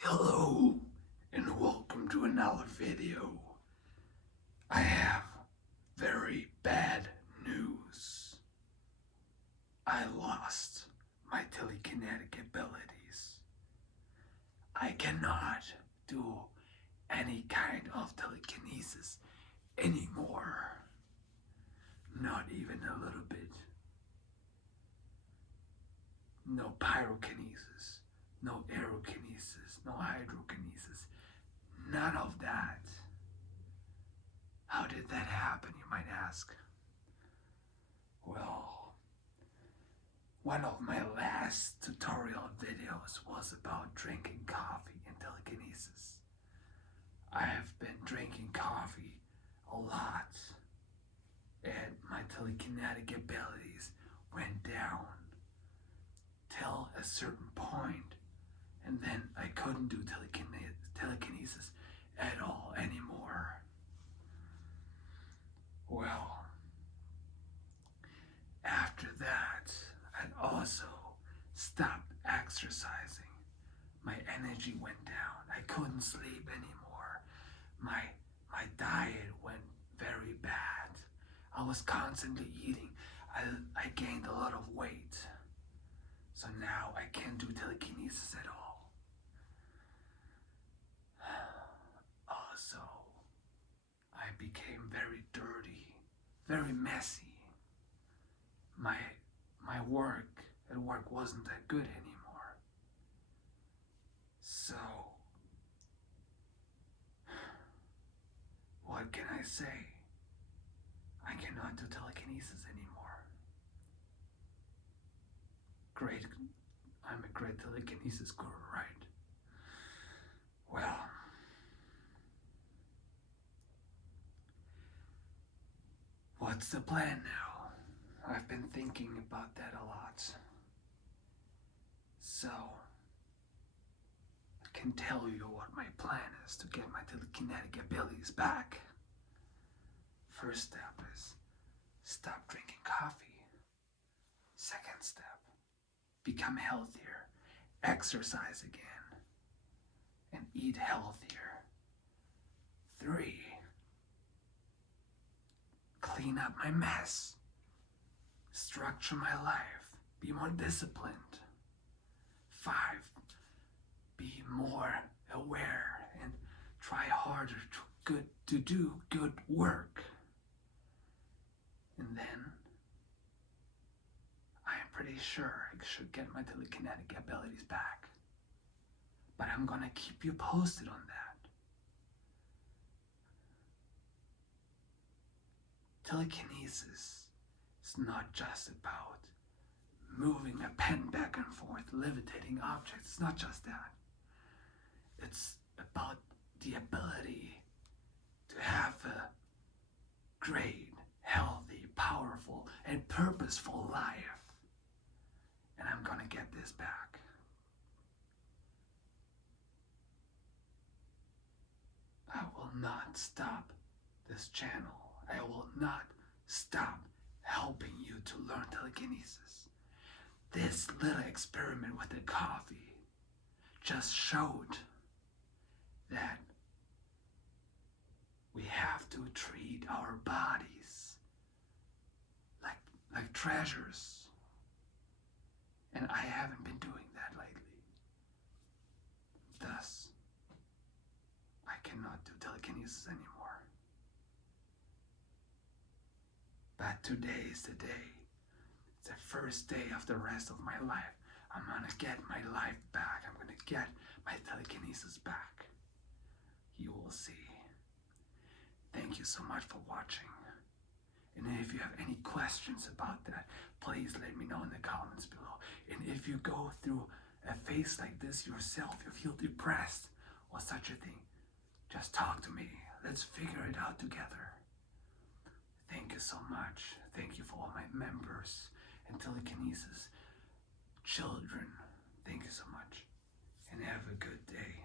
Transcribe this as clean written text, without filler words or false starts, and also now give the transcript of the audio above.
Hello and welcome to another video. I have very bad news. I lost my telekinetic abilities. I cannot do any kind of telekinesis anymore. Not even a little bit. No pyrokinesis, no aerokinesis, no hydrokinesis, none of that. How did that happen, you might ask? Well, one of my last tutorial videos was about drinking coffee and telekinesis. I have been drinking coffee a lot, and my telekinetic abilities went down till a certain point, and then I couldn't do telekinesis at all anymore. Well, after that, I also stopped exercising. My energy went down. I couldn't sleep anymore. My diet went very bad. I was constantly eating. I gained a lot of weight. So now I can't do telekinesis at all. Also, I became very dirty, very messy. My work at work wasn't that good anymore. So, what can I say? I cannot do telekinesis anymore. Great. I'm a great telekinesis guru, right? Well, what's the plan now? I've been thinking about that a lot. So, I can tell you what my plan is to get my telekinetic abilities back. First step is stop drinking coffee. Second step, become healthier, exercise again, and eat healthier. 3, clean up my mess, structure my life, be more disciplined. 5, be more aware and try harder to do good work. And then I am pretty sure I should get my telekinetic abilities back. But I'm gonna keep you posted on that. Telekinesis is not just about moving a pen back and forth, levitating objects. It's not just that. It's about the ability to have a great, healthy, powerful, and purposeful life. And I'm gonna get this back. I will not stop this channel. I will not stop helping you to learn telekinesis. This little experiment with the coffee just showed that we have to treat our bodies like treasures. And I haven't been doing that lately. Thus, I cannot do telekinesis anymore. But today is the day. It's the first day of the rest of my life. I'm gonna get my life back. I'm gonna get my telekinesis back. You will see. Thank you so much for watching. And if you have any questions about that, please let me know in the comments below. And if you go through a phase like this yourself, you feel depressed or such a thing, just talk to me. Let's figure it out together. Thank you so much. Thank you for all my members and telekinesis children. Thank you so much. And have a good day.